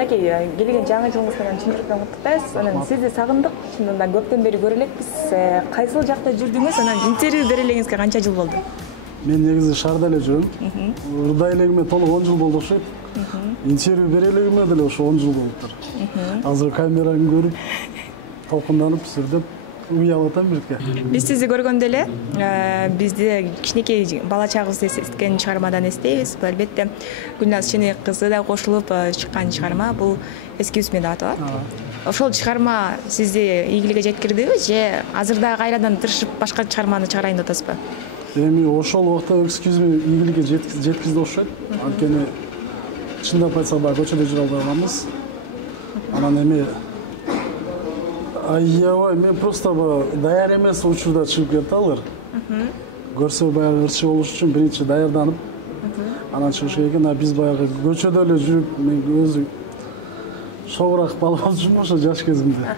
Мынакей келген жаңы жылыңыз менен чын жүрөктөн куттуктайбыз. Анан сизди сагындык. Чындыгында көптөн бери көрө элекпиз. Кайсыл жакта жүрдүңүз? Анан интервью бере элеңизге канча жыл болду? Мен негизи шаарда эле жүрөм. Ырдай элегиме толук 10 жыл болду окшойт. Интервью бере элегиме деле ошо 10 жыл болуптур. Азыр камераны көрүп, толкунданып, сүрдөп уялып атам бирке. Биз сизди көргөндө эле бизди кичинекей бала чагыбызда эстеткен чыгармадан эстейбиз. Бул албетте Гүлназ Чынык кызы да кошулуп чыккан чыгарма. Бул «Эски мен» деп аталат. Ошол чыгарма сизди ийгиликке жеткирдиби же азыр дагы кайрадан тырышып башка чыгарманы чыгарайын деп атасызбы? Эми ошол убакта «Эски мен» ийгиликке жеткизди окшойт. Анткени чындап айтсак баягы көчөдө жүрө албайбыз. Анан эми аябай мен просто даяр эмес учурда чыгып кетти алар. Көрсө баягы ырчы болуш үчүн биринчи даярданып, анан чыгыш экен. А биз баягы көчөдө эле жүрүп, мен өзүм шогураак бала болчумун ошо жаш кезимде.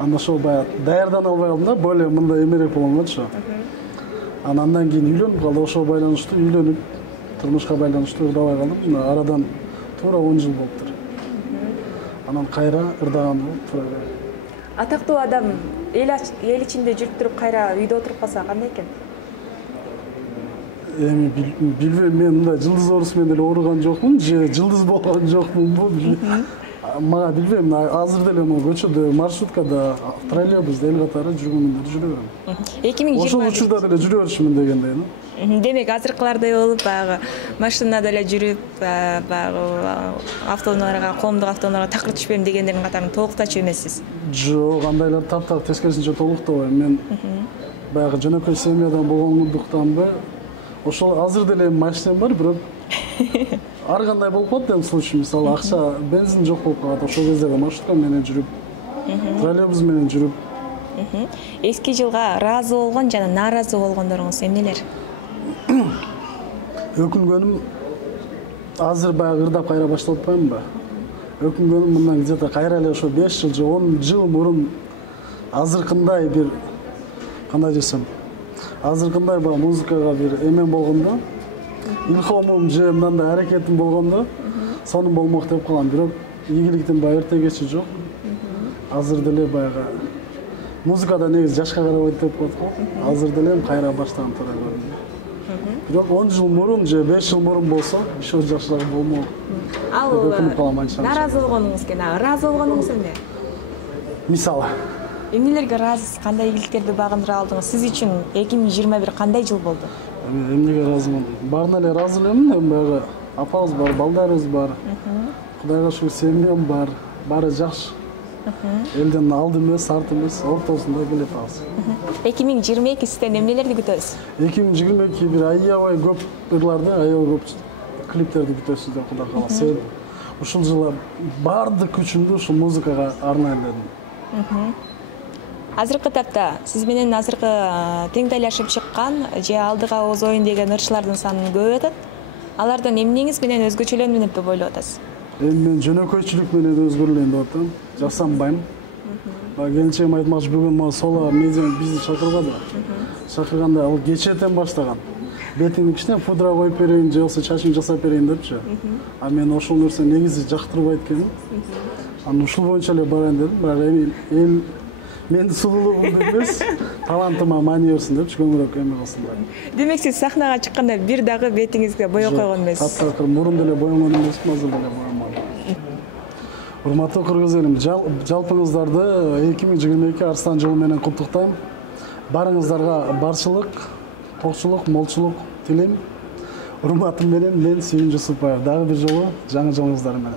Анан ошол баягы даярдана албай калдым да, более мындай эмерээк болгонгочу. Андан кийин үйлөнүп калды, ошол байланыштуу үйлөнүп, турмушка байланыштуу ырдабай калдым. Арадан туура 10 жыл болуптур. Анан кайра ырдаган болуп тура. Атактуу адам эл ичинде жүрүп туруп кайра үйдө отуруп калса кандай экен? Эми билбейм, мен мындай жылдыз оорусу менен эле ооруган жокмун, же жылдыз болгон жокмунбу билбейм. Мага билбейм, азыр деле көчөдө, маршруткада, троллейбуста эл катары жүргөндө жүрө берем. 2020 ошол учурда деле жүрө беришмин дегендей. Демек азыркылардай болуп баягы машинада эле жүрүп, баягы автоунааларга, коомдук автоунааларга такыр түшпөйм дегендердин катарында толуктачу эмессиз. Жок, андайлар таптап тескерисинче толуктабайм. Мен баягы жөнөкөй семьядан болгондуктанбы, ошол азыр деле машинам бар, бирок ар кандай болуп калат эми случай, мисалы акча, бензин жок болуп калат. Ошол кездерде маршрутка менен жүрүп, троллейбус менен жүрүп. Эски жылга ыраазы болгон жана нааразы болгондоруңуз эмнелер? Өкүнгөнүм азыр баягы ырдап кайра баштап атпаймынбы? Өкүнгөнүм мындан где-то кайра эле ошо 5 жыл же 10 жыл мурун азыркындай бир кандай десем, азыркындай баягы музыкага бир эмен болгондо, илхомум же мындай аракетим болгондо, сонун болмок деп калам. Бирок ийгиликтин баягы эрте кечи жок. Азыр деле баягы музыкада негизи жашка карабайт деп коет го. Азыр деле кайра баштаган туура көрүнөт. Бирок 10 жыл мурун же 5 жыл мурун болсо, иши жакшыраак болмок. Ал нааразы болгонуңуз экен, ыраазы болгонуңуз эмне? Мисалы эмнелерге ыраазысыз, кандай ийгиликтерди багындыра алдыңыз? Сиз үчүн 2021 кандай жыл болду? Эмнеге ыраазымын? Баарына эле ыраазы элемин. Эми баягы апабыз бар, балдарыбыз бар. Кудайга шүгүр, семьям бар. Баары жакшы. Элден алды эмес, арты эмес, ортосунда келе атабыз. 2022 сизден эмнелерди күтөбүз? 2022 бир аябай көп ырларды, аябай көп клиптерди күтөбүз деп Кудай кааласа. Себеби ушул жылы баардык күчүмдү ушул музыкага арнайладым. Азыркы тапта сиз менен азыркы теңдейлешип чыккан же алдыга оз оюн деген ырчылардын саны көбөйүп атат. Алардан эмнеңиз менен өзгөчөлөнөм деп ойлоп атасыз? Эми мен жөнөкөйчүлүк менен өзгөрөлөйүн деп атам. Жасанбайм. Келинчегим айтмакчы, бүгүн мага Сола медиа бизди чакырган. Чакырганда ал кечээден баштаган. Бетиңди кичине пудра коюп берейин же болбосо чачыңды жасап берейин депчи. А мен ошол нерсе негизи жактырбайт экенмин. Анан ушул боюнча эле барайын дедим. Бирок эми мен сулуулугумду эмес, талантыма маани берсин депчи көңүлөк эме кылсын деп. Демек сиз сахнага чыкканда бир дагы бетиңизге боё койгон эмессиз? Таптакыр мурун деле боёгон эмесмин, азыр деле боёмадым. Урматтуу кыргыз элим, жалпыңыздарды 2022 Арслан жылы менен куттуктайм. Барыңыздарга барчылык, токчулук, молчулук тилейм. Урматым менен мен Сүйүн Жусупбаев. Дагы бир жолу жаңы жылыңыздар менен.